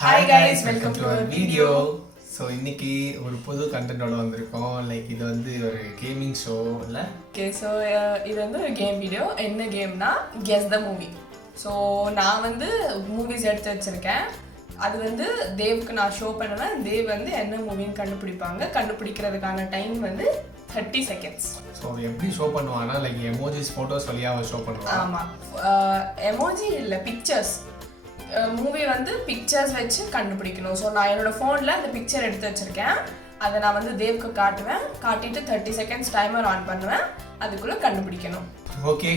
Hi guys, welcome to our video. So இன்னைக்கு ஒரு புது கண்டென்ட்டோட வந்திருக்கோம். லைக் இது வந்து ஒரு கேமிங் ஷோ இல்ல. Okay, so இது வந்து ஒரு கேம் வீடியோ. என்ன கேம்னா guess the movie. So நான் வந்து மூவிஸ் எடுத்து வச்சிருக்கேன். அது வந்து தேவ்க்கு நான் ஷோ பண்ணுவேன். தேவ் வந்து என்ன மூவின்னு கண்டுபிடிப்பாங்க. கண்டுபிடிக்கிறதுக்கான டைம் வந்து 30 seconds. ஸோ எப்படி ஷோ பண்ணுவானா லைக் எமோஜிஸ் ஃபோட்டோஸ் வழியாக ஷோ பண்ணுவான். ஆமாம், எமோஜி இல்லை, பிக்சர்ஸ். மூவி வந்து பிக்சர்ஸ் வச்சு கண்டுபிடிக்கணும். ஸோ நான் என்னோட ஃபோனில் அந்த பிக்சர் எடுத்து வச்சுருக்கேன். அதை நான் வந்து தேவ்க்கு காட்டுவேன். காட்டிட்டு 30 seconds டைமர் ஆன் பண்ணுவேன். அதுக்குள்ளே கண்டுபிடிக்கணும். ஓகே,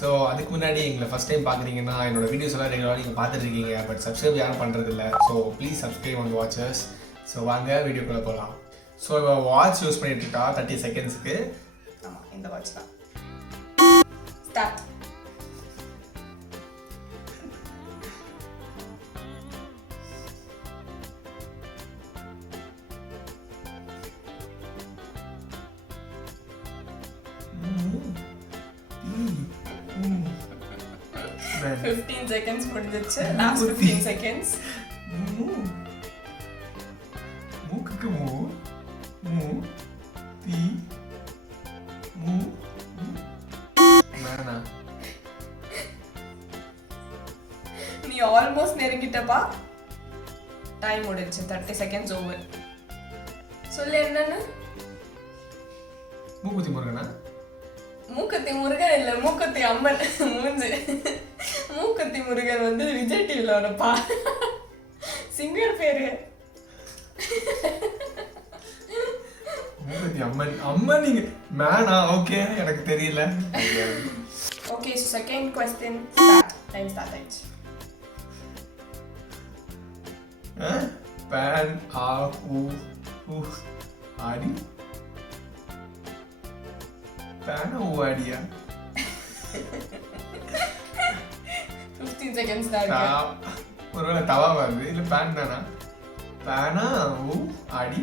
ஸோ அதுக்கு முன்னாடி எங்களை ஃபஸ்ட் டைம் பார்க்குறீங்கன்னா என்னோட வீடியோஸ் எல்லாம் ரெகுலராக நீங்கள் பார்த்துட்டு இருக்கீங்க. பட் சப்ஸ்கிரைப் யாரும் பண்ணுறதில்ல. So please subscribe on watchers. So வாங்க வீடியோக்குள்ளே போகலாம். ஸோ வாட்ச் யூஸ் பண்ணிட்டு இருக்கா 30 செகண்ட்ஸுக்கு. ஆமாம், இந்த வாட்ச் தான். ஸ்டார்ட். Man. 15 seconds முடிஞ்சிருச்சு. Last 15 seconds. மூக்குக்கு மூ மூ தி மூ மேனா. நீ ஆல்மோஸ்ட் நெருங்கிட்டப்பா. டைம் முடிஞ்சிருச்சு. 30 seconds ஓவர். சொல்லு என்னன்னு. மூக்குத்தி முருகனா? மூக்கத்தி முருகன் இல்ல, மூக்கத்தி அம்மன். மூஞ்சு. மூக்கத்தி முருகன் வந்து விஜய் டிவில வரப்பா. சிங்கர் பேரு மூக்குத்தி அம்மன். அம்மன் நீங்க மேனா? ஓகே, எனக்கு தெரியல. Okay, so second question start. Time start ஆயிடுச்சு. பேன் ஆ ஊ ஊ ஆடி பேனா ஊ ஆடியா? 15 seconds தான் இருக்கு. ஒருவேளை தவா வருது இல்ல பேன் தானா? பேனா ஊ ஆடி.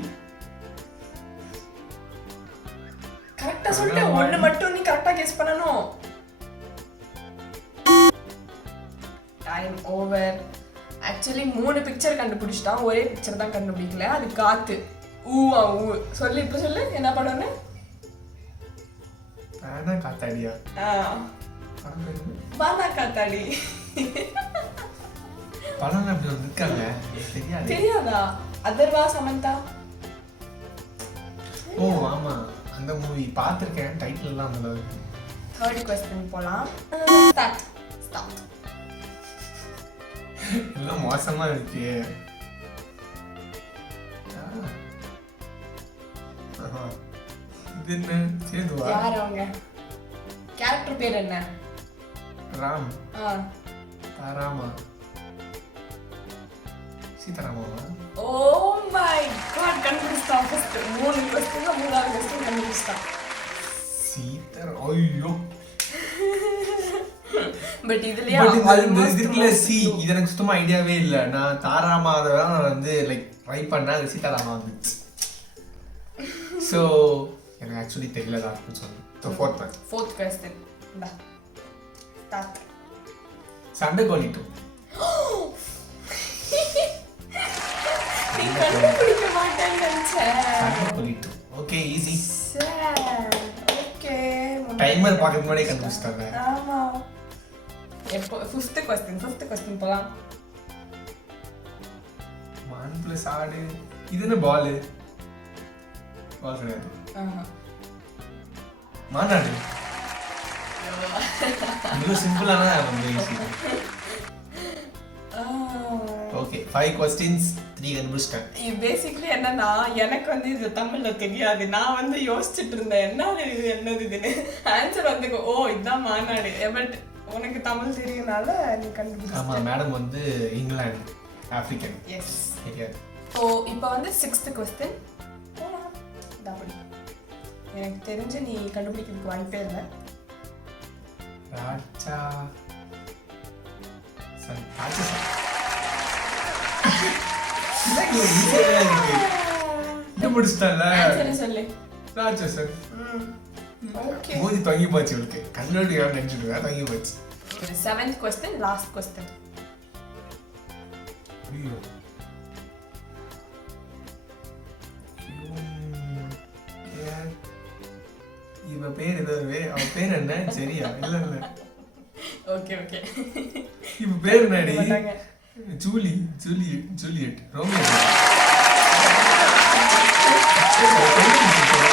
கரெக்டா சொல்லிட்டு ஒண்ணு மட்டும் நீ கரெக்டா கெஸ் பண்ணனும். Time over. ஆக்சுவலி 3 பிக்சர் கண்டுபிடிச்சிட்டான். ஒரே பிக்சர் தான் கண்டுபிடிக்கல. அது காத்து. ஊவா ஊ. சொல்லு, இப்ப சொல்லு என்ன படம்னு. பேனா காத்தாடியா? பானா காத்தாடி. படம் அப்படி இருக்காங்க, தெரியாது. தெரியாதா? அதர்வா சமந்தா. ஓ ஆமா, அந்த மூவி பார்த்திருக்கேன். டைட்டில் எல்லாம் அந்த அளவுக்கு. தேர்ட் क्वेश्चन போலாம். ஸ்டார்ட். ஸ்டார்ட். எல்லாம் மோசமா இருக்கு. இது என்ன? சேதுவா? யார் அவங்க? கேரக்டர் பேர் என்ன? ராம். ராமா. சீதாராமாவா? ஓ மை காட், கண்டுபிடிச்சிட்டான். ஃபர்ஸ்ட் 3 क्वेश्चन, மூணாவது क्वेश्चन கண்டுபிடிச்சிட்டான். சீதர். ஐயோ. பட் இதுலயே இதுக்குள்ள சி இது எனக்கு சுத்தமா ஐடியாவே இல்ல. நான் தாராமா தான் வந்து லைக் ட்ரை பண்ணேன். அது சீதாராமா வந்துச்சு. ஸோ எனக்கு ஆக்சுவலி தெரியல தான் சொல்லு. So fourth question. இந்தா ஸ்டார்ட். சண்டை கோழி 2. நீ கண்டுபிடிக்க மாட்டேன்னு நினைச்சேன். சண்டை கோழி 2. Okay, easy. ஓகே, டைமர் பார்க்க முன்னாடியே கண்டுபிடிச்சிட்டாங்க. ஆமா. எப்போ ஃபிஃப்த் क्वेश्चन போலாம். மான் பிளஸ் ஆடு. இது என்ன பால்? பால் கிடையாது. மாநாடு. இது சிம்பிளான ரொம்ப ஈஸி. ஓகே, 5 questions 3 கண்டுபிடிச்சிட்டேன். இது பேசிக்கலி என்னன்னா, எனக்கு வந்து இது தமிழ்ல தெரியாது. நான் வந்து யோசிச்சுட்டு இருந்தேன் என்னது இதுன்னு. ஆன்சர் வந்து ஓ இதுதான் மாநாடு. பட் உனக்கு தமிழ் தெரியனால நீ கண்டுபிடிச்ச. ஆமா, மேடம் வந்து இங்கிலாந்து ஆப்பிரிக்கன். எஸ். தெரியாது. ஸோ இப்போ வந்து 6th question போலாம். அப்படி எனக்கு தெரிஞ்சு நீ கண்டுபிடிக்கிறதுக்கு வாய்ப்பே இல்லை. ராஜா சன். ராஜா சன். முடிச்சிட்டாங்க. சரி சொல்லு. ராஜா சன். ஓகே. மூஞ்சி தொங்கி போச்சு இவளுக்கு. கண்ணோடி நினைச்சிட்டு தொங்கி போச்சு. 7th question, last question. ஐயோ இவ பேர் ஏதாவது அவ பேர் என்ன சரியா இல்ல இல்ல ஓகே ஓகே இவ பேர் என்னடி ஜூலியட் ரோமியோ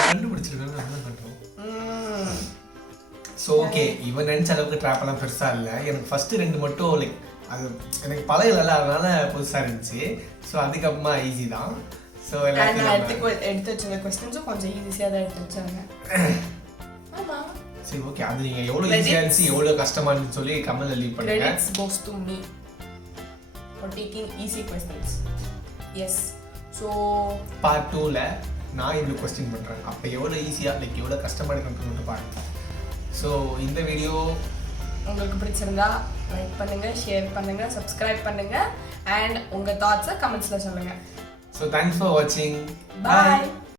கண்டுபிடிச்சிருக்காங்க அதான் பண்றோம் ஸோ ஓகே இவன் நினைச்ச அளவுக்கு ட்ராப் எல்லாம் பெருசா இல்லை எனக்கு ஃபர்ஸ்ட் 2 மட்டும் லைக் அது எனக்கு பழகல அதனால புதுசா இருந்துச்சு ஸோ அதுக்கப்புறமா ஈஸி தான் ஸோ எல்லாத்தையும் எடுத்து வச்சுங்க கொஸ்டின்ஸும் கொஞ்சம் ஈஸியாக தான் எடுத்து வச்சாங்க ஆமா சரி ஓகே அது நீங்க எவ்வளவு ஈஸியா இருந்துச்சு எவ்வளவு கஷ்டமா இருந்துச்சு சொல்லி கமெண்ட்ல லீவ் பண்ணுங்க credits goes to me for taking easy questions yes so part 2ல நான் இவ்வளவு क्वेश्चन பண்றேன் அப்ப எவ்வளவு ஈஸியா லைக் எவ்வளவு கஷ்டமா இருக்குன்னு மட்டும் பாருங்க ஸோ இந்த வீடியோ உங்களுக்கு பிடிச்சிருந்தா லைக் பண்ணுங்க ஷேர் பண்ணுங்க சப்ஸ்கிரைப் பண்ணுங்க அண்ட் உங்க தாட்ஸை கமெண்ட்ஸ்ல சொல்லுங்க ஸோ தேங்க்ஸ் ஃபார் வாட்சிங் பாய்